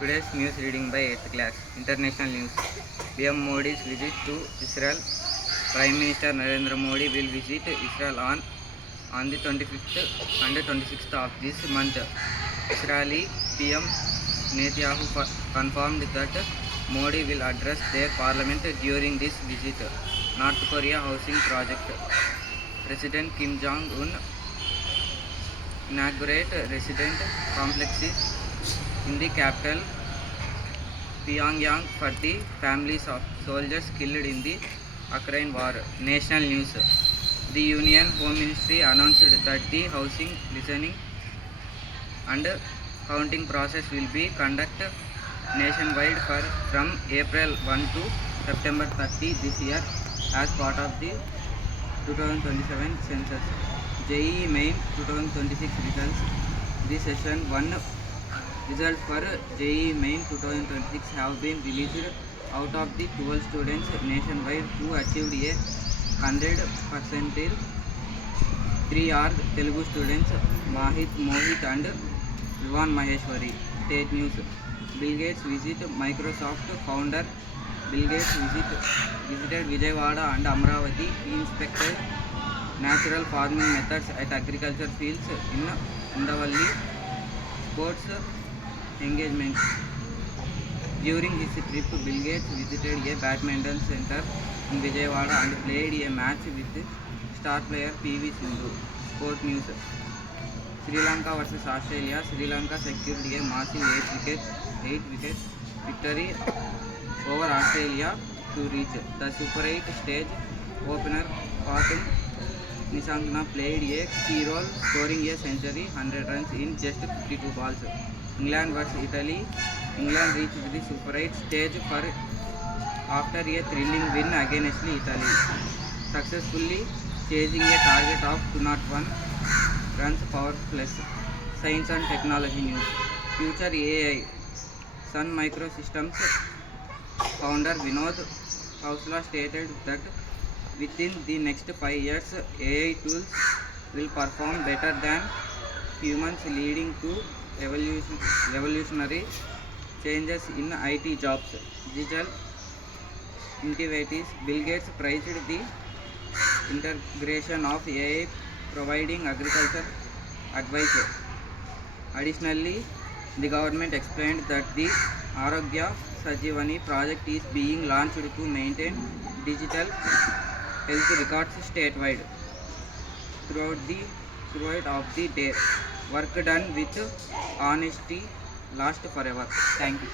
Today's news reading by 8th class. International news. PM Modi's visit to Israel. Prime Minister Narendra Modi will visit Israel on the 25th and 26th of this month. Israeli PM Netanyahu confirmed that Modi will address their parliament during this visit. North Korea housing project. President Kim Jong-un inaugurate resident complexes in the capital Pyongyang for the families of soldiers killed in the Ukraine war. National news. The Union Home Ministry announced that the housing listening and counting process will be conducted nationwide from April 1 to September 30 this year as part of the 2027 census. JEE Main 2026 results. The session 1 results for JEE Main 2026 have been released. Out of the 12 students nationwide who achieved a 100%, 3 are Telugu students, Mohit and Vivan Maheshwari. State news. Bill Gates visit Microsoft founder. Bill Gates visited Vijayawada and Amravati. He inspected natural farming methods at agriculture fields in Undavalli. Sports engagement. During his trip, Bill Gates visited a badminton center in Vijayawada and played a match with star player PV Sindhu. Sport news. Sri Lanka vs Australia. Sri Lanka secured a massive 8-wicket victory over Australia to reach the Super 8 stage. Opener Pathum Nissanka played a key role, scoring a century, 100 runs in just 52 balls. England vs Italy. England reached the Super 8 stage after a thrilling win against Italy, successfully chasing a target of 201 runs power plus. Science and technology news. Future AI. Sun Microsystems founder Vinod Khosla stated that within the next 5 years, AI tools will perform better than humans, leading to revolutionary changes in IT jobs. Digital innovators. Bill Gates praised the integration of AI providing agriculture advice. Additionally, the government explained that the Arogya Sajivani project is being launched to maintain digital health records statewide. Throughout of the day, work done with honesty lasts forever. Thank you.